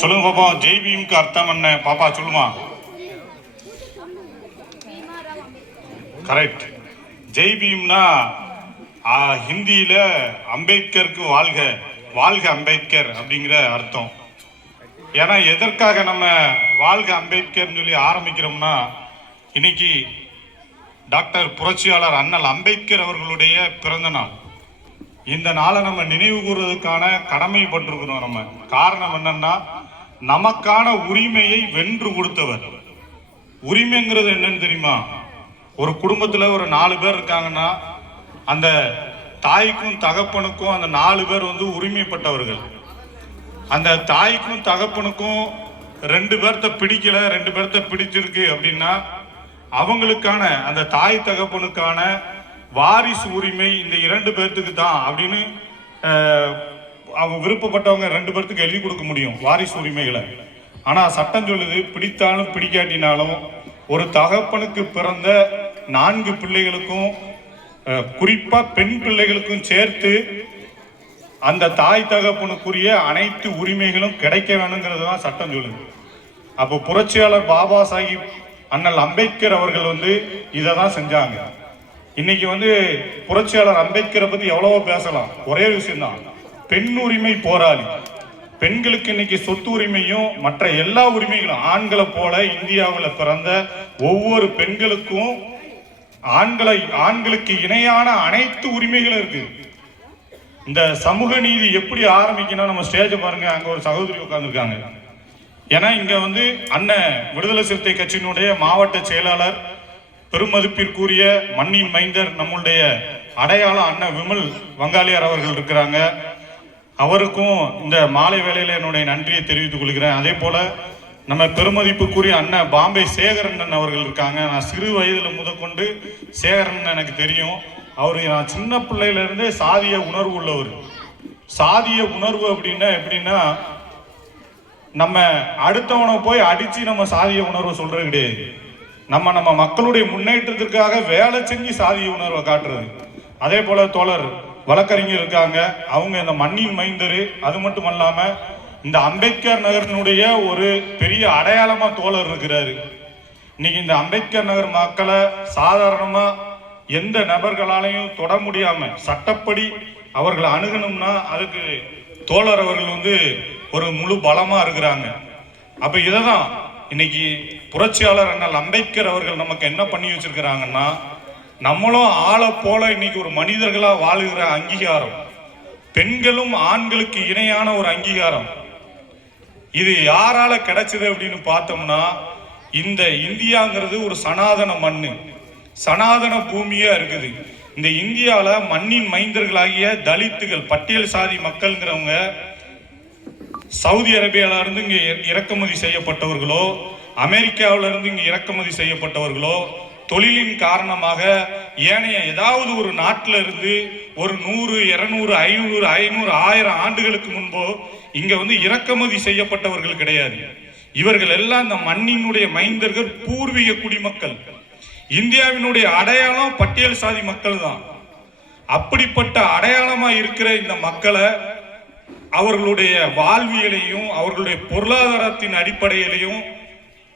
சொல்லுங்க பாப்பா. ஜெய் பீம்க்கு அர்த்தம் என்ன பாப்பா சொல்லுமா? கரெக்ட். ஜெய் பீம்னா ஹிந்தியில அம்பேத்கருக்கு வாழ்க, வாழ்க அம்பேத்கர் அப்படிங்கிற அர்த்தம். ஏன்னா எதற்காக நம்ம வாழ்க அம்பேத்கர்னு சொல்லி ஆரம்பிக்கிறோம்னா, இன்னைக்கு டாக்டர் புரட்சியாளர் அண்ணல் அம்பேத்கர் அவர்களுடைய பிறந்த நாள். இந்த நாளை நம்ம நினைவு கூறுவதற்கான கடமைப்பட்டிருக்கிறோம். நம்ம காரணம் என்னன்னா, நமக்கான உரிமையை வென்று கொடுத்தவர். உரிமைங்கிறது என்னன்னு தெரியுமா? ஒரு குடும்பத்துல ஒரு 4 பேர் இருக்காங்கன்னா, அந்த தாய்க்கும் தகப்பனுக்கும் அந்த 4 பேர் உரிமைப்பட்டவர்கள். அந்த தாய்க்கும் தகப்பனுக்கும் 2 பேர்த்த பிடிக்கல, 2 பேர்த்த பிடிச்சிருக்கு அப்படின்னா, அவங்களுக்கான அந்த தாய் தகப்பனுக்கான வாரிசு உரிமை இந்த 2 பேர்த்துக்கு தான் அப்படின்னு அவங்க விருப்பப்பட்டவங்க 2 பேர்த்துக்கு எழுதி கொடுக்க முடியும் வாரிசு உரிமைகளை. ஆனா சட்டம் சொல்லுது, பிடித்தாலும் பிடிக்காட்டினாலும் ஒரு தகப்பனுக்கு பிறந்த 4 பிள்ளைகளுக்கும், குறிப்பா பெண் பிள்ளைகளுக்கும் சேர்த்து அந்த தாய் தகப்பனுக்குரிய அனைத்து உரிமைகளும் கிடைக்க வேணுங்கிறது தான் சட்டம் சொல்லுது. அப்போ புரட்சியாளர் பாபா சாஹிப் அண்ணல் அம்பேத்கர் அவர்கள் இதை தான் செஞ்சாங்க. இன்னைக்கு புரட்சியாளர் அம்பேத்கரை பத்தி எவ்வளவோ பேசலாம். ஒரே விஷயம்தான், பெண் உரிமை போராளி. பெண்களுக்கு இன்னைக்கு சொத்து உரிமையும் மற்ற எல்லா உரிமைகளும் ஆண்களை போல இந்தியாவில் பிறந்த ஒவ்வொரு பெண்களுக்கும் ஆண்களுக்கு இணையான அனைத்து உரிமைகளும் இருக்கு. இந்த சமூக நீதி எப்படி ஆரம்பிக்கணும்? நம்ம ஸ்டேஜ் பாருங்க, அங்க ஒரு சகோதரி உட்கார்ந்துருக்காங்க. ஏன்னா இங்க அண்ணன் விடுதலை சிறுத்தை கட்சியினுடைய மாவட்ட செயலாளர், பெருமதிப்பிற்குரிய மண்ணின் மைந்தர், நம்மளுடைய அடையாளம் அண்ணன் விமல் வங்காளியார் அவர்கள் இருக்கிறாங்க. அவருக்கும் இந்த மாலை வேளையில என்னுடைய நன்றியை தெரிவித்துக் கொள்கிறேன். அதே போல நம்ம பெருமதிப்புக்குரிய அண்ணன் பாம்பே சேகரண்ணன் அவர்கள் இருக்காங்க. நான் சிறு வயதுல முதற்கொண்டு சேகரன் எனக்கு தெரியும். அவரு நான் சின்ன பிள்ளையில இருந்தே சாதிய உணர்வு உள்ளவர். சாதிய உணர்வு அப்படின்னா எப்படின்னா, நம்ம அடுத்தவனை போய் அடிச்சு நம்ம சாதிய உணர்வை சொல்றது கிடையாது. நம்ம மக்களுடைய முன்னேற்றத்திற்காக வேலை செஞ்சு சாதிய உணர்வை காட்டுறது. அதே போல தோழர் வழக்கறிஞர் இருக்காங்க, அவங்க இந்த மண்ணின் மைந்தரு. அது மட்டும் அல்லாம இந்த அம்பேத்கர் நகரினுடைய ஒரு பெரிய அடையாளமா தோழர் இருக்கிறாரு. இன்னைக்கு இந்த அம்பேத்கர் நகர் மக்களை சாதாரணமா எந்த நபர்களாலையும் தொட முடியாம சட்டப்படி அவர்களை அணுகணும்னா அதுக்கு தோழர் அவர்கள் ஒரு முழு பலமா இருக்கிறாங்க. அப்ப இததான் இன்னைக்கு புரட்சியாளர் அண்ணல் அம்பேத்கர் அவர்கள் நமக்கு என்ன பண்ணி வச்சிருக்கிறாங்கன்னா, நம்மளும் ஆளை போல இன்னைக்கு ஒரு மனிதர்களா வாழுகிற அங்கீகாரம், பெண்களும் ஆண்களுக்கு இணையான ஒரு அங்கீகாரம். இது யாரால கிடைச்சது அப்படின்னு பார்த்தோம்னா, இந்த இந்தியாங்கிறது ஒரு சனாதன மண்ணு, சனாதன பூமியா இருக்குது. இந்த இந்தியாவில மண்ணின் மைந்தர்களாகிய தலித்துகள், பட்டியல் சாதி மக்கள்ங்கிறவங்க சவுதி அரேபியால இருந்து இங்க இறக்குமதி செய்யப்பட்டவர்களோ, அமெரிக்காவில இருந்து இங்க இறக்குமதி செய்யப்பட்டவர்களோ, தொழிலின் காரணமாக ஏனைய ஏதாவது ஒரு நாட்டில இருந்து ஒரு 100, 200, 500, 1000 ஆண்டுகளுக்கு முன்போ இங்க இறக்குமதி செய்யப்பட்டவர்கள் கிடையாது. இவர்கள் எல்லாம் இந்த மண்ணினுடைய மைந்தர்கள், பூர்வீக குடிமக்கள். இந்தியாவினுடைய அடையாளம் பட்டியல் சாதி மக்கள் தான். அப்படிப்பட்ட அடையாளமா இருக்கிற இந்த மக்களை அவர்களுடைய வாழ்வியலையும் அவர்களுடைய பொருளாதாரத்தின் அடிப்படையிலையும்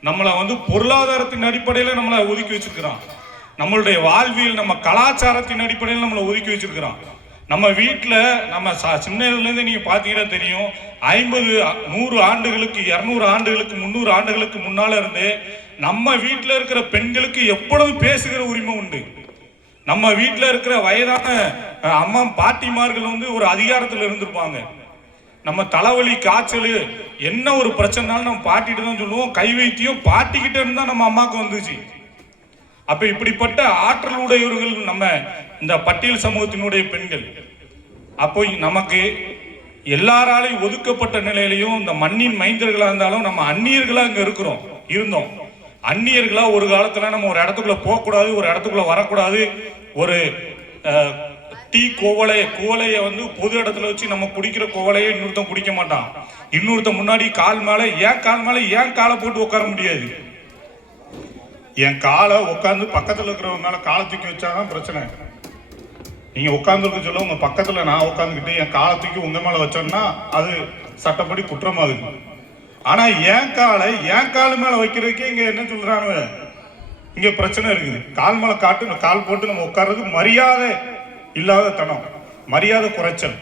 நம்மளை பொருளாதாரத்தின் அடிப்படையில் நம்மளை ஒதுக்கி வச்சிருக்கிறான். நம்மளுடைய வாழ்வியல், நம்ம கலாச்சாரத்தின் அடிப்படையில் நம்மளை ஒதுக்கி வச்சிருக்கிறான். நம்ம வீட்டில் நம்ம சின்னதுலேருந்து நீங்கள் பார்த்தீங்கன்னா தெரியும், 50, 100 ஆண்டுகளுக்கு, 200 ஆண்டுகளுக்கு, 300 ஆண்டுகளுக்கு முன்னால இருந்து நம்ம வீட்டில் இருக்கிற பெண்களுக்கு எப்பொழுதும் பேசுகிற உரிமை உண்டு. நம்ம வீட்டில் இருக்கிற வயதான அம்மா பாட்டிமார்கள் ஒரு அதிகாரத்தில் இருந்திருப்பாங்க. நம்ம தலைவலி, காய்ச்சல், என்ன ஒரு பிரச்சனைனாலும் நம்ம பாட்டிட்டு தான் சொல்லுவோம். கை வைத்தியம் பாட்டிக்கிட்ட இருந்தா நம்ம அம்மாவுக்கு வந்துச்சு. அப்ப இப்படிப்பட்ட ஆற்றல் உடையவர்கள் நம்ம இந்த பட்டியல் சமூகத்தினுடைய பெண்கள். அப்போ நமக்கு எல்லாராலையும் ஒதுக்கப்பட்ட நிலையிலையும் இந்த மண்ணின் மைந்தர்களா இருந்தாலும் நம்ம அந்நியர்களா இங்க இருந்தோம். அந்நியர்களா ஒரு காலத்துல நம்ம ஒரு இடத்துக்குள்ள போகக்கூடாது, ஒரு இடத்துக்குள்ள வரக்கூடாது. ஒரு டீ குவளைய பொது இடத்துல வச்சு நம்ம குடிக்கிற குவளையை இன்னொருத்தன் குடிக்க மாட்டான். இன்னொருத்தன் முன்னாடி கால் மேல ஏன் காலை போட்டு உட்கார முடியாது. என் காலை உட்காந்து பக்கத்துல இருக்கிறவங்க மேல காலை தூக்கி வச்சாதான் பிரச்சனை. நீங்க உட்கார்ந்துருக்க சொல்ல உங்க பக்கத்துல நான் உட்காந்துக்கிட்டு என் காலை தூக்கி உங்க மேல வச்சோம்னா அது சட்டப்படி குற்றமாகுது. ஆனா என் கால் மேல வைக்கிறதுக்கே இங்க என்ன சொல்றாங்க, இங்க பிரச்சனை இருக்குது. கால் மேல கால் போட்டு நம்ம உட்கார்றது மரியாதை இல்லாத தனம், மரியாதை குறைச்சல்.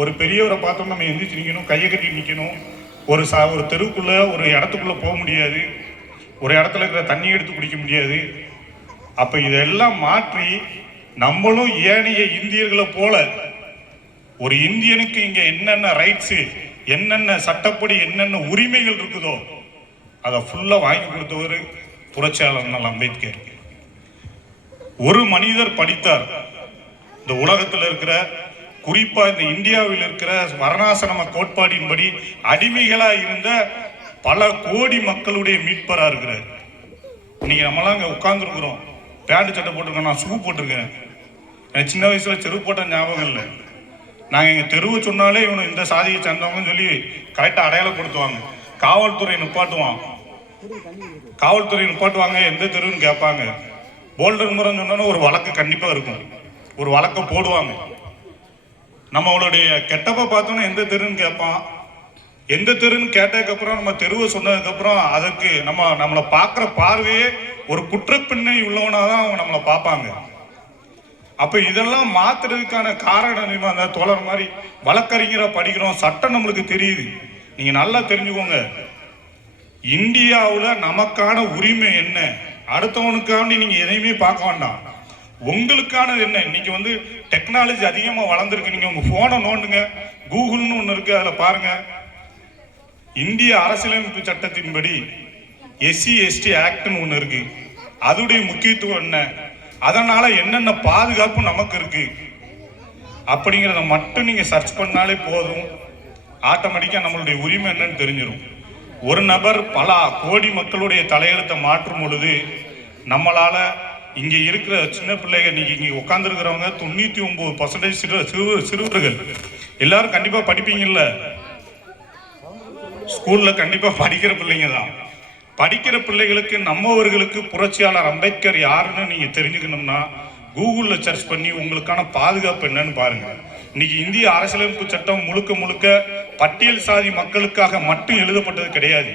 ஒரு பெரியவரை பார்த்தோம் நம்ம எந்திரிச்சு நிற்கணும், கையை கட்டி நிற்கணும். ஒரு தெருவுக்குள்ள ஒரு இடத்துக்குள்ள போக முடியாது, ஒரு இடத்துல இருக்கிற தண்ணி எடுத்து குடிக்க முடியாது. அப்ப இதெல்லாம் மாற்றி நம்மளும் ஏனைய இந்தியர்களை போல ஒரு இந்தியனுக்கு இங்க என்னென்ன ரைட்ஸ், என்னென்ன சட்டப்படி என்னென்ன உரிமைகள் இருக்குதோ அதை ஃபுல்லா வாங்கி கொடுத்தவர் புரட்சியாளர் அம்பேத்கர். ஒரு மனிதர் படித்தார். இந்த உலகத்தில் இருக்கிற, குறிப்பா இந்த இந்தியாவில் இருக்கிற வர்ணாசிரம கோட்பாடின்படி அடிமைகளா இருந்த பல கோடி மக்களுடைய மீட்பரா இருக்கிறார். இன்னைக்கு நம்மளாம் இங்க உட்கார்ந்து இருக்கிறோம், பேண்ட் சட்டை போட்டிருக்கேன், நான் ஷூ போட்டிருக்கேன். எனக்கு சின்ன வயசுல செருப்பு போட்ட ஞாபகம் இல்லை. நாங்க எங்க தெருவு சொன்னாலே இவனு இந்த சாதியை சேர்ந்தவங்கன்னு சொல்லி கரெக்டா அடையாளப்படுத்துவாங்க. காவல்துறை நிப்பாட்டுவாங்க, எந்த தெருவுன்னு கேட்பாங்க. போல்டர் முறை சொன்னா ஒரு வழக்கு கண்டிப்பா இருக்கும், ஒரு வழக்க போடுவாங்க. நம்மளுடைய கெட்டப்ப பார்த்தோன்னா எந்த தெருன்னு கேட்பான். எந்த தெருன்னு கேட்டதுக்கப்புறம் நம்ம தெருவை சொன்னதுக்கப்புறம் அதற்கு நம்மளை பார்க்குற பார்வையே ஒரு குற்றப்பின்னை உள்ளவனாதான் அவங்க நம்மளை பார்ப்பாங்க. அப்ப இதெல்லாம் மாத்துறதுக்கான காரணம் அந்த தோழர் மாதிரி வழக்கறிஞரை படிக்கிறோம், சட்டம் நம்மளுக்கு தெரியுது. நீங்க நல்லா தெரிஞ்சுக்கோங்க, இந்தியாவில் நமக்கான உரிமை என்ன, அடுத்தவனுக்காண்டி நீங்க எதையுமே பார்க்க வேண்டாம், உங்களுக்கானது என்ன. இன்னைக்கு டெக்னாலஜி அதிகமா வளர்ந்துருக்கு. நீங்க உங்க போனை நோண்டுங்க, கூகுள்னு ஒண்ணு இருக்கு, அதுல பாருங்க. இந்திய அரசியலமைப்பு சட்டத்தின்படி SC/ST ஆக்ட்னு ஒண்ணு இருக்கு, அதோடைய முக்கியத்துவம் என்ன, அதனால என்னென்ன பாதுகாப்பு நமக்கு இருக்கு அப்படிங்கிறத மட்டும் நீங்க சர்ச் பண்ணாலே போதும், ஆட்டோமேட்டிக்கா நம்மளுடைய உரிமை என்னன்னு தெரிஞ்சிடும். ஒரு நபர் பல கோடி மக்களுடைய தலையெழுத்தை மாற்றும் பொழுது நம்மளால இங்க இருக்கிற சின்ன பிள்ளைங்க, இன்னைக்கு இங்க உட்கார்ந்து இருக்கிறவங்க 99% சிறுவர்கள் எல்லாரும் கண்டிப்பா படிப்பீங்கல்ல, ஸ்கூல்ல கண்டிப்பா படிக்கிற பிள்ளைங்க தான். படிக்கிற பிள்ளைகளுக்கு நம்மவர்களுக்கு புரட்சியாளர் அம்பேத்கர் யாருன்னு நீங்க தெரிஞ்சுக்கணும்னா கூகுள்ல சர்ச் பண்ணி உங்களுக்கான பாதுகாப்பு என்னன்னு பாருங்க. இன்னைக்கு இந்திய அரசியலமைப்பு சட்டம் முழுக்க முழுக்க பட்டியல் சாதி மக்களுக்காக மட்டும் எழுதப்பட்டது கிடையாது,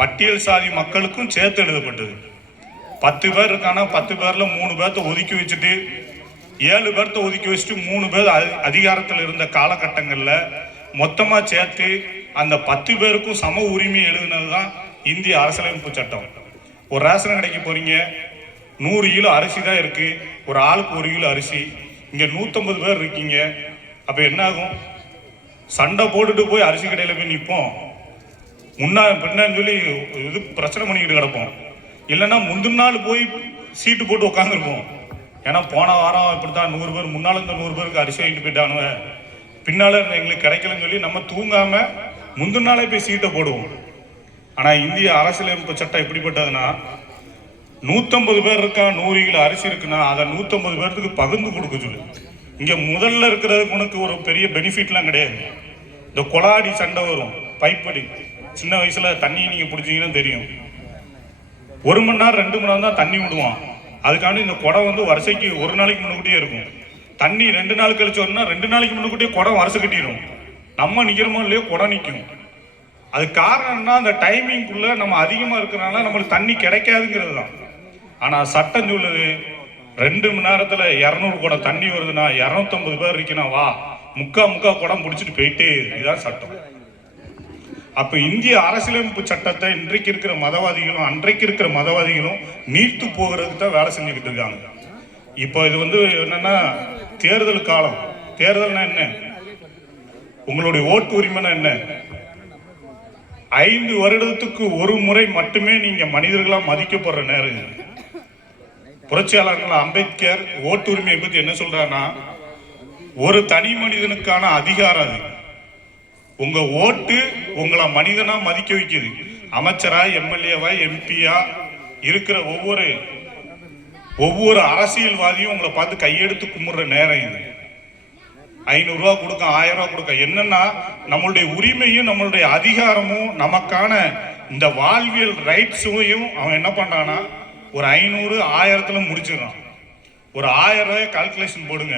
பட்டியல் சாதி மக்களுக்கும் சேர்த்து எழுதப்பட்டது. 10 பேர் இருக்கானா 10 பேர்ல 3 பேர்த்த ஒதுக்கி வச்சுட்டு 7 பேர்த்த ஒதுக்கி வச்சுட்டு 3 பேர் அதிகாரத்தில் இருந்த காலகட்டங்கள்ல மொத்தமா சேர்த்து அந்த 10 பேருக்கும் சம உரிமை எழுதுனதுதான் இந்திய அரசியலமைப்பு சட்டம். ஒரு ரேஷன் கடைக்கு போறீங்க, 100 கிலோ அரிசி தான் இருக்கு, ஒரு ஆளுக்கு 1 கிலோ அரிசி. இங்க 150 பேர் இருக்கீங்க, அப்ப என்ன ஆகும்? சண்டை போட்டுட்டு போய் அரிசி கடையில போய் நிற்போம், பின்னான்னு சொல்லி இது பிரச்சனை பண்ணிக்கிட்டு கிடப்போம். இல்லைன்னா முந்தின நாள் போய் சீட்டு போட்டு உட்காந்துருப்போம். ஏன்னா போன வாரம் இப்படித்தான் 100 பேர் முன்னால இருந்த 100 பேருக்கு அரிசி வாங்கிட்டு போயிட்டானுவ, பின்னால இருந்த எங்களுக்கு கிடைக்கலன்னு சொல்லி நம்ம தூங்காம முந்தின நாளே போய் சீட்டை போடுவோம். ஆனா இந்திய அரசியலமைப்பு சட்டம் எப்படிப்பட்டதுன்னா 150 பேர் இருக்கா, 100 கிலோ அரிசி இருக்குன்னா அதை 150 பேருக்கு பகிர்ந்து கொடுக்க சொல்லு. இங்க முதல்ல இருக்கிறதுக்கு உனக்கு ஒரு பெரிய பெனிஃபிட்லாம் கிடையாது. இந்த கொலாடி சண்டை வரும், பைப்படி. சின்ன வயசுல தண்ணி நீங்க பிடிச்சீங்கன்னு தெரியும், 1 மணி நேரம் 2 மணி நேரம் தான் தண்ணி விடுவான். அதுக்காண்டி இந்த குடம் வரிசைக்கு 1 நாளைக்கு முன்னுக்கூட்டியே இருக்கும். தண்ணி 2 நாள் கழிச்சு வரணும்னா 2 நாளைக்கு முன்னுக்கூட்டியே குடம் வரிசை கட்டிடும். நம்ம நிக்கிறோமோ இல்லையோ குடம் நிற்கும். அது காரணம்னா அந்த டைமிங்குள்ள நம்ம அதிகமா இருக்கிறனால நம்மளுக்கு தண்ணி கிடைக்காதுங்கிறது தான். ஆனா சட்டம் சொல்லுது 2 மணி நேரத்துல 200 குடம் தண்ணி வருதுன்னா 250 பேர் இருக்கணும், வா முக்கா குடம் பிடிச்சிட்டு போயிட்டே, இதுதான் சட்டம். அப்ப இந்திய அரசியலமைப்பு சட்டத்தை இன்றைக்கு இருக்கிற மதவாதிகளும் அன்றைக்கு இருக்கிற மதவாதிகளும் நீர்த்து போகிறதுக்கு தான் வேலை செஞ்சுக்கிட்டு இருக்காங்க. இப்போ இது என்னன்னா தேர்தல் காலம். தேர்தல்னா என்ன? உங்களுடைய ஓட்டு உரிமைனா என்ன? 5 வருடத்துக்கு ஒரு முறை மட்டுமே நீங்க மனிதர்களா மதிக்கப்படுற நேரம். புரட்சியாளர்கள் அம்பேத்கர் ஓட்டு உரிமையை பத்தி என்ன சொல்றாருன்னா, ஒரு தனி மனிதனுக்கான அதிகாரம் அது. உங்க ஓட்டு உங்களை மனிதனா மதிக்க வைக்குது. அமைச்சரா, எம்எல்ஏவா, எம்பியா இருக்கிற ஒவ்வொரு அரசியல்வாதியும் உங்களை பார்த்து கையெடுத்து கும்பிடுற நேரம் இது. 500 ரூபா கொடுக்க, 1000 ரூபா கொடுக்க. என்னன்னா நம்மளுடைய உரிமையும் நம்மளுடைய அதிகாரமும் நமக்கான இந்த வாழ்வியல் ரைட்ஸையும் அவன் என்ன பண்றான்னா ஒரு 500 1000த்துல முடிச்சிடறான். ஒரு 1000 ரூபாய் கால்குலேஷன் போடுங்க,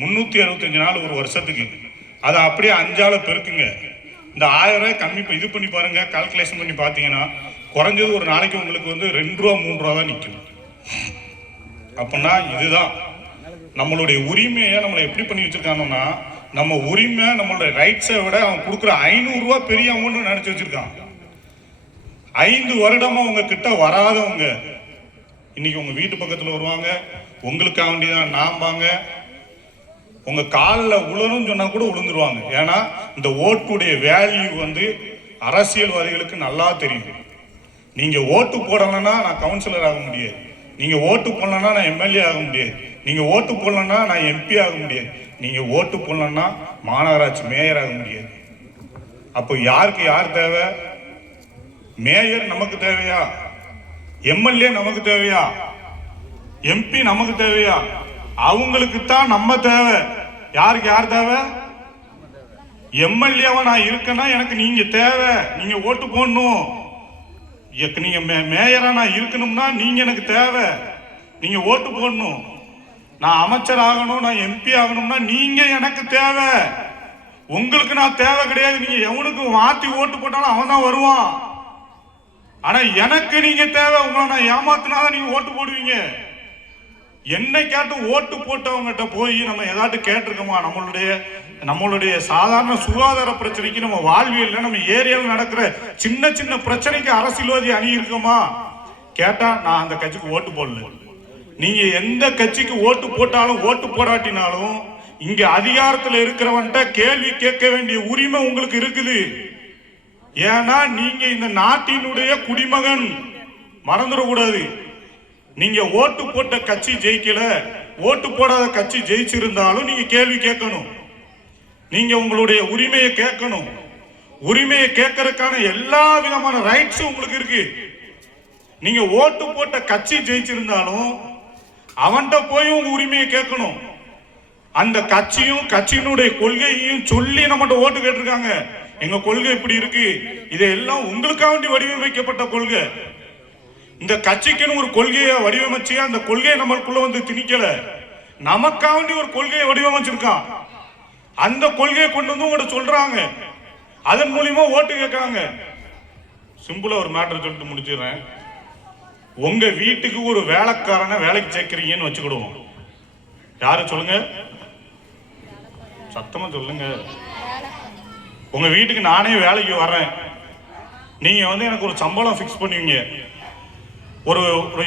365 நாள் ஒரு வருஷத்துக்கு. அதை அப்படியே 5ஆல பெருக்குங்க, இந்த 1000 ரூபாய் கம்மி இது பண்ணி பாருங்க, கால்குலேஷன் பண்ணி பார்த்தீங்கன்னா குறைஞ்சது ஒரு நாளைக்கு உங்களுக்கு வந்து 2 ரூபா 3 ரூபா தான் நிற்கும். அப்படின்னா இதுதான் நம்மளுடைய உரிமையை நம்மளை எப்படி பண்ணி வச்சிருக்காங்கன்னா, நம்ம உரிமை நம்மளுடைய ரைட்ஸை விட அவன் கொடுக்குற 500 ரூபா பெரிய அமௌண்ட் நினைச்சு வச்சிருக்கான். 5 வருடமா உங்க கிட்ட வராதவங்க இன்னைக்கு உங்க வீட்டு பக்கத்துல வருவாங்க, உங்களுக்காக வேண்டிதான் நாம்பாங்க, உங்க காலில் உழணும்னு சொன்னா கூட உளுந்துருவாங்க. ஏன்னா இந்த ஓட்டுடைய வேல்யூ வந்து அரசியல்வாதிகளுக்கு நல்லா தெரியும். நீங்க ஓட்டு போடலைன்னா நான் கவுன்சிலர் ஆக முடியாது, நீங்க ஓட்டு போடலன்னா நான் எம்எல்ஏ ஆக முடியாது, நீங்க ஓட்டு போடலன்னா நான் எம்பி ஆக முடியாது, நீங்க ஓட்டு போடலன்னா மாநகராட்சி மேயர் ஆக முடியாது. அப்போ யாருக்கு யார் தேவை? மேயர் நமக்கு தேவையா? எம்எல்ஏ நமக்கு தேவையா? எம்பி நமக்கு தேவையா? அவங்களுக்கு தான் நம்ம தேவை. யாருக்கு யார் தேவை? எம்எல்ஏவா நான் இருக்கேன்னா எனக்கு நீங்க தேவை, நீங்க ஓட்டு போடணும். நீங்க மேயரா நான் இருக்கணும்னா நீங்க எனக்கு தேவை, நீங்க ஓட்டு போடணும். நான் அமைச்சர் ஆகணும், நான் எம்பி ஆகணும்னா நீங்க எனக்கு தேவை. உங்களுக்கு நான் தேவை கிடையாது. நீங்க எவனுக்கு மாத்தி ஓட்டு போட்டாலும் அவன் தான் வருவான். ஆனா எனக்கு நீங்க தேவை. உங்களை நான் ஏமாத்தினாதான் நீங்க ஓட்டு போடுவீங்க. என்னை கேட்டு ஓட்டு போட்டவங்ககிட்ட போய் நம்ம ஏதாட்டு கேட்டிருக்கோமா? நம்மளுடைய சாதாரண சுகாதார பிரச்சனைக்கு, நம்ம வாழ்வியல், நம்ம ஏரியாவில் நடக்கிற சின்ன சின்ன பிரச்சனைக்கு அரசியல்வாதி அணி இருக்குமா? கேட்டா நான் அந்த கட்சிக்கு ஓட்டு போடல. நீங்க எந்த கட்சிக்கு ஓட்டு போட்டாலும் ஓட்டு போடாட்டினாலும் இங்க அதிகாரத்தில் இருக்கிறவன்ட்ட கேள்வி கேட்க வேண்டிய உரிமை உங்களுக்கு இருக்குது. ஏன்னா நீங்க இந்த நாட்டினுடைய குடிமகன், மறந்துடக்கூடாது. நீங்க ஓட்டு போட்ட கட்சி ஜெயிக்கல, ஓட்டு போடாத கட்சி ஜெயிச்சிருந்தாலும் நீங்க கேள்வி கேட்கணும், நீங்க உங்களுடைய உரிமையை கேட்கணும். உரிமையை கேட்கறதுக்கான எல்லா விதமான ரைட்ஸும் உங்களுக்கு இருக்கு. நீங்க ஓட்டு போட்ட கட்சி ஜெயிச்சிருந்தாலும் அவன்கிட்ட போய் உங்க உரிமையை கேட்கணும். அந்த கட்சியும் கட்சியினுடைய கொள்கையையும் சொல்லி நம்மகிட்ட ஓட்டு கேட்டிருக்காங்க. எங்க கொள்கை இப்படி இருக்கு, இதெல்லாம் உங்களுக்காக வேண்டி வடிவமைக்கப்பட்ட கொள்கை. இந்த கட்சிக்குன்னு ஒரு கொள்கையை வடிவமைச்சு அந்த கொள்கையை நம்மளுக்குள்ள வந்து திணிக்கல, நமக்காக வேண்டி ஒரு கொள்கையை வடிவமைச்சிருக்கான். அந்த கொள்கையை கொண்டு வந்து உங்கள்கிட்ட சொல்றாங்க, அதன் மூலியமா ஓட்டு கேட்கறாங்க. சிம்பிளா ஒரு மேட்டர் சொல்லிட்டு முடிச்சிடுறேன். உங்க வீட்டுக்கு ஒரு வேலைக்காரனை வேலைக்கு சேர்க்கிறீங்கன்னு வச்சுக்கிடுவோம். யாரு சொல்லுங்க, சத்தமா சொல்லுங்க. உங்க வீட்டுக்கு நானே வேலைக்கு வர்றேன், நீங்க வந்து எனக்கு ஒரு சம்பளம் ஃபிக்ஸ் பண்ணுவீங்க. ஒரு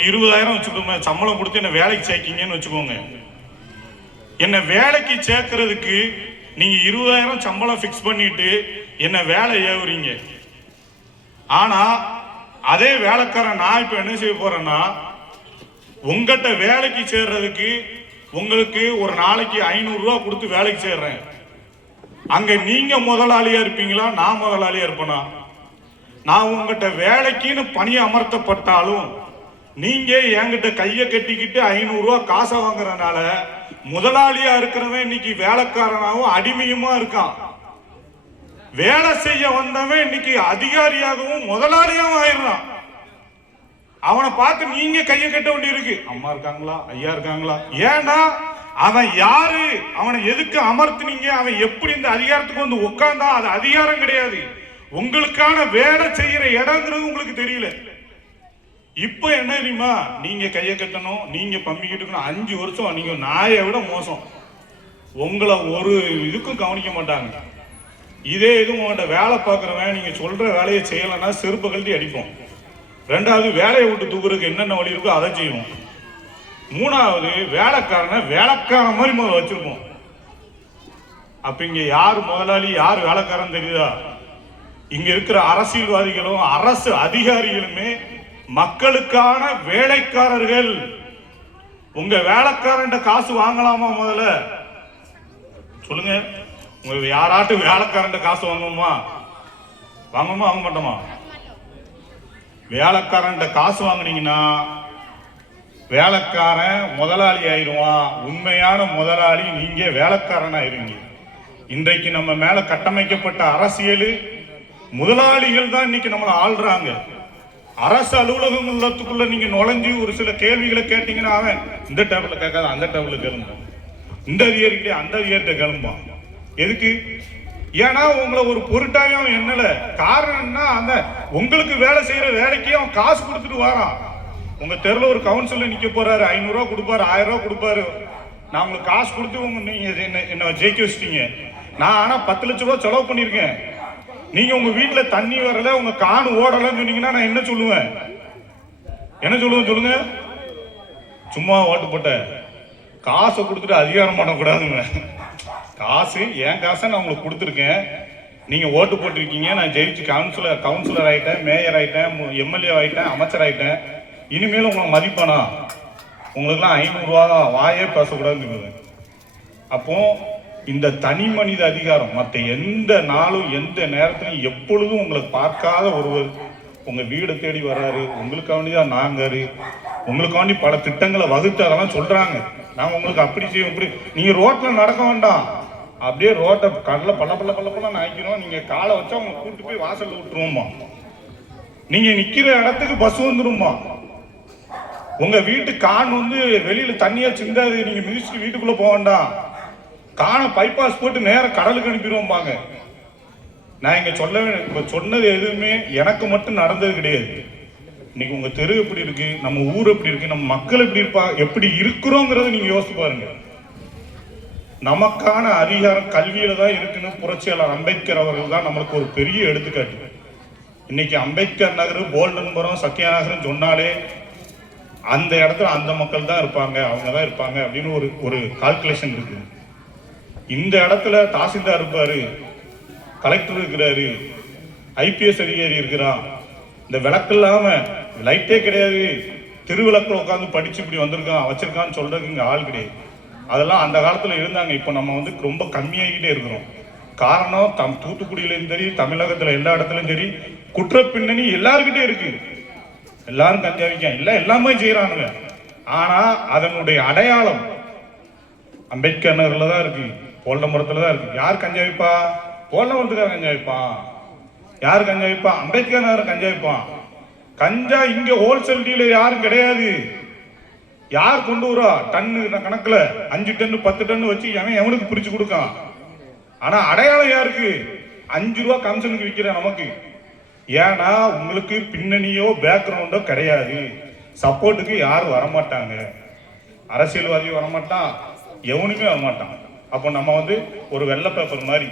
20,000 வச்சுக்கோங்க, சம்பளம் கொடுத்து என்ன வேலைக்கு சேர்க்கீங்கன்னு வச்சுக்கோங்க. என்ன வேலைக்கு சேர்க்கறதுக்கு நீங்க 20,000 சம்பளம் ஃபிக்ஸ் பண்ணிட்டு என்ன வேலை ஏவுறீங்க. ஆனா அதே வேலைக்காரன் நான் இப்ப என்ன செய்ய போறேன்னா, உங்ககிட்ட வேலைக்கு சேர்றதுக்கு உங்களுக்கு ஒரு நாளைக்கு 500 ரூபா கொடுத்து வேலைக்கு சேர்றேன். அங்க நீங்க முதலாளியா இருப்பீங்களா, நான் முதலாளியா இருப்பேனா? நான் உங்ககிட்ட வேலைக்குன்னு பணி அமர்த்தப்பட்டாலும் நீங்க என்கிட்ட கைய கட்டிக்கிட்டு 500 ரூபா காசை வாங்குறதுனால முதலாளியா இருக்கிறவன் இன்னைக்கு வேலைக்காரனாகவும் அடிமையுமா இருக்கான். வேலை செய்ய வந்தவன் இன்னைக்கு அதிகாரியாகவும் முதலாளியாகவும் ஆயிடுறான். அவனை பார்த்து நீங்க கைய கட்ட வேண்டி இருக்கு. அம்மா இருக்காங்களா, ஐயா இருக்காங்களா? ஏன்னா அவன் யாரு, அவனை எதுக்கு அமர்த்தினீங்க, அவன் எப்படி இந்த அதிகாரத்துக்கு வந்து உட்கார்ந்தா? அது அதிகாரம் கிடையாது, உங்களுக்கான வேலை செய்யற இடங்கிறது உங்களுக்கு தெரியல. இப்ப என்ன தெரியுமா, நீங்க கைய கட்டணும், நீங்க பம்பிக்கிட்டு இருக்கணும். 5 வருஷம் நீங்க நாயை விட மோசம், உங்களை ஒரு இதுக்கும் கவனிக்க மாட்டாங்க. இதே இது உங்கள்கிட்ட வேலை பார்க்குறவன் நீங்க சொல்ற வேலையை செய்யலைன்னா செருப்பு கழட்டி அடிப்போம். 2வது வேலையை விட்டு தூக்குறதுக்கு என்னென்ன வழி இருக்கோ அதை செய்வோம். 3வது வேலைக்காரனை வேலைக்காரன் மாதிரி முதல்ல வச்சிருப்போம். அப்ப இங்க யார் முதலாளி யார் வேலைக்காரன் தெரியுதா? இங்க இருக்கிற அரசியல்வாதிகளும் அரசு அதிகாரிகளுமே மக்களுக்கான வேலைக்காரர்கள். உங்க வேலைக்காரன் காசு வாங்கலாமா? முதல்ல சொல்லுங்க. உங்க யாராட்டும் வேலைக்காரன் காசு வாங்குமா? வாங்கணுமா வாங்க மாட்டோமா? வேலைக்காரன் காசு வாங்கினீங்கன்னா வேலைக்காரன் முதலாளி ஆயிடுவான். உண்மையான முதலாளி நீங்க வேலைக்காரன் ஆயிருவீங்க. இன்றைக்கு நம்ம மேல கட்டமைக்கப்பட்ட அரசியல் முதலாளிகள் தான் இன்னைக்கு நம்மளை ஆள்றாங்க. அரசு அலுவலகம் உள்ளத்துக்குள்ள நீங்க நுழைஞ்சு ஒரு சில கேள்விகளை கேட்டீங்கன்னா அவன் இந்த டேபிள்ல கேட்காத அந்த டேபிள்ல கிளம்பும், இந்த அதிகாரிகிட்டே அந்த அதிகாரிகிட்ட கிளம்புவான். எதுக்கு? ஏன்னா உங்களை ஒரு பொருட்டாயும் என்னல காரணம்னா அந்த உங்களுக்கு வேலை செய்யற வேலைக்கு அவன் காசு கொடுத்துட்டு வரான். உங்க தெருல ஒரு கவுன்சிலர் நிக்க போறாரு, 500 ரூபா கொடுப்பாரு, 1000 ரூபா கொடுப்பாரு. நான் உங்களுக்கு காசு கொடுத்து நீங்க என்ன ஜெயிக்க வச்சிட்டீங்க. நான் ஆனா 10 லட்சம் ரூபாய் செலவு பண்ணிருக்கேன். நீங்க உங்க வீட்டுல தண்ணி வரல, உங்க காணு ஓடலன்னு சொன்னீங்கன்னா நான் என்ன சொல்லுவேன்? என்ன சொல்லுவேன் சொல்லுங்க? சும்மா ஓட்டு போட்ட காசை கொடுத்துட்டு அதிகாரம் பண்ணக்கூடாதுங்க. காசு என் காசை நான் உங்களுக்கு கொடுத்துருக்கேன். நீங்க ஓட்டு போட்டிருக்கீங்க, நான் ஜெயிச்சு கவுன்சிலர் ஆயிட்டேன், மேயர் ஆயிட்டேன், எம்எல்ஏ ஆயிட்டேன், அமைச்சர் ஆயிட்டேன். இனிமேல் உங்களுக்கு மதிப்பானா? உங்களுக்குலாம் 500 ரூபா தான், வாயே பேசக்கூடாதுன்னு. அப்போ இந்த தனி மனித அதிகாரம் மற்ற எந்த நாளும் எந்த நேரத்திலும் எப்பொழுதும் உங்களை பார்க்காத ஒருவர் உங்க வீடை தேடி வர்றாரு. உங்களுக்காண்டிதான் நாங்காரு, உங்களுக்காண்டி பல திட்டங்களை வகுத்து அதெல்லாம் சொல்றாங்க. நாங்க உங்களுக்கு அப்படி செய்வோம், இப்படி. நீங்க ரோட்ல நடக்க வேண்டாம், அப்படியே ரோட்டை கடல பல்ல பல்ல பல்ல பல்ல நாய்க்கிறோம். நீங்க காலை வச்சா அவங்க கூட்டு போய் வாசல்ல விட்டுருவோமா. நீங்க நிக்கிற இடத்துக்கு பஸ் வந்துருமா. உங்க வீட்டு கான் வெளியில தண்ணியா சிந்தாது, நீங்க மிதிச்சுட்டு வீட்டுக்குள்ள போக வேண்டாம். காண பைபாஸ் போட்டு நேரம் கடலுக்கு அனுப்பிடுவோம்பாங்க. நான் இங்க சொன்னது எதுவுமே எனக்கு மட்டும் நடந்தது கிடையாது. இன்னைக்கு உங்க தெரு எப்படி இருக்கு, நம்ம ஊர் எப்படி இருக்கு, நம்ம மக்கள் எப்படி இருக்கிறோங்கிறத நீங்க யோசிச்சு பாருங்க. நமக்கான அதிகாரம் கல்வியில தான் இருக்குன்னு புரட்சியாளர் அம்பேத்கர் அவர்கள் தான் நம்மளுக்கு ஒரு பெரிய எடுத்துக்காட்டு. இன்னைக்கு அம்பேத்கர் நகர், போல்டன்புரம், சத்யா நகர்னு சொன்னாலே அந்த இடத்துல அந்த மக்கள் தான் இருப்பாங்க, அவங்க தான் இருப்பாங்க அப்படின்னு ஒரு கால்குலேஷன் இருக்கு. இந்த இடத்துல தாசில்தார் இருப்பாரு, கலெக்டர் இருக்கிறாரு, ஐபிஎஸ் அதிகாரி இருக்கிறான். இந்த விளக்கு இல்லாம லைட்டே கிடையாது, திருவிளக்கில் உட்காந்து படிச்சு இப்படி வந்திருக்கான் வச்சிருக்கான்னு சொல்றதுக்கு இங்க ஆள் கிடையாது. அதெல்லாம் அந்த காலத்துல இருந்தாங்க. இப்போ நம்ம ரொம்ப கம்மியாகிட்டே இருக்கிறோம். காரணம் தூத்துக்குடியிலும் சரி, தமிழகத்துல எல்லா இடத்துலயும் சரி, குற்ற பின்னணி எல்லாருக்கிட்டே இருக்கு. எல்லாரும் கஞ்சா விற்க எல்லாமே செய்யறானுங்க. ஆனா அதனுடைய அடையாளம் அம்பேத்கர் நகர்ல தான் இருக்கு, போல்டமரத்துல தான் இருக்கு. யார் கஞ்சா விப்பா? போல்டமரத்துக்கார கஞ்சா விப்பான். யார் கஞ்சா விப்பா? அம்பேத்கர் நகர் கஞ்சா விப்பான். கஞ்சா இங்க ஹோல்சேல் டீலர் யாரும் கிடையாது. யார் கொண்டு வரா? டன்னு கணக்குல 5 டன் 10 டன் வச்சு எவனுக்கு பிரிச்சு கொடுக்கான். ஆனா அடையாளம் யாருக்கு? 5 ரூபா கமிஷனுக்கு விற்கிற நமக்கு. ஏன்னா உங்களுக்கு பின்னணியோ பேக்ரவுண்டோ கிடையாது. சப்போர்ட்டுக்கு யாரும் வரமாட்டாங்க. அரசியல்வாதி வரமாட்டான், எவனுமே வரமாட்டான். அப்போ நம்ம ஒரு வெள்ளை பேப்பர் மாதிரி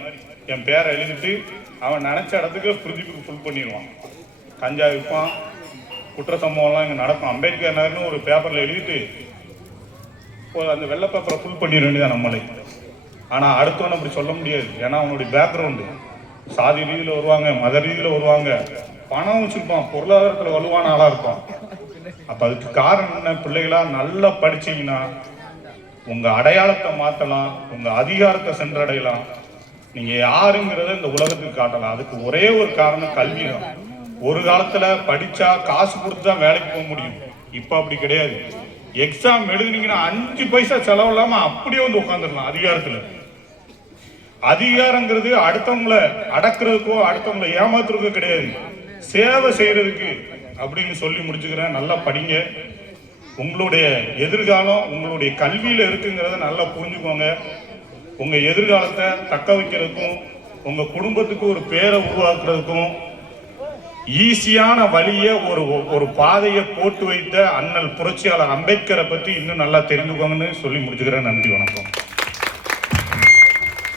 என் பேரை எழுதிட்டு அவன் நினைச்ச இடத்துக்கு புரிஞ்சுக்கு ஃபுல் பண்ணிடுவான். கஞ்சா விற்பான், குற்ற சம்பவம்லாம் இங்கே நடக்கும். அம்பேத்கர் நகர்னு ஒரு பேப்பரில் எழுதிட்டு அந்த வெள்ளை பேப்பரை ஃபுல் பண்ணிட வேண்டியதான் நம்மளே. ஆனால் அடுத்தவன் அப்படி சொல்ல முடியாது. ஏன்னா அவனுடைய பேக்ரவுண்டு சாதி ரீதியில் வருவாங்க, மத ரீதியில் வருவாங்க, பணம் வச்சுருப்பான், பொருளாதாரத்தில் வலுவான ஆளாக இருப்பான். அப்போ அதுக்கு காரணம் என்ன? பிள்ளைகளா நல்லா படிச்சீங்கன்னா உங்க அடையாளத்தை மாற்றலாம், உங்க அதிகாரத்தை சென்றடையலாம், நீங்க யாருங்கிறத இந்த உலகத்துக்கு காட்டலாம். அதுக்கு ஒரே ஒரு காரணம் கல்வி தான். ஒரு காலத்துல படிச்சா காசு கொடுத்து தான் வேலைக்கு போக முடியும். இப்ப அப்படி கிடையாது. எக்ஸாம் எழுதுனீங்கன்னா 5 பைசா செலவு இல்லாம அப்படியே உட்காந்துடலாம் அதிகாரத்துல. அதிகாரங்கிறது அடுத்தவங்களை அடக்குறதுக்கோ அடுத்தவங்களை ஏமாத்துறதுக்கோ கிடையாது, சேவை செய்யறதுக்கு அப்படின்னு சொல்லி முடிச்சுக்கிறேன். நல்லா படிங்க. உங்களுடைய எதிர்காலம் உங்களுடைய கல்வியில இருக்குங்கிறத நல்லா புரிஞ்சுக்கோங்க. உங்க எதிர்காலத்தை தக்க வைக்கிறதுக்கும் உங்க குடும்பத்துக்கு ஒரு பேரை உருவாக்குறதுக்கும் ஈஸியான வழியை ஒரு பாதையை போட்டு வைத்த அண்ணல் புரட்சியாளர் அம்பேத்கரை பத்தி இன்னும் நல்லா தெரிஞ்சுக்கோங்கன்னு சொல்லி முடிச்சுக்கிறேன். நன்றி, வணக்கம்.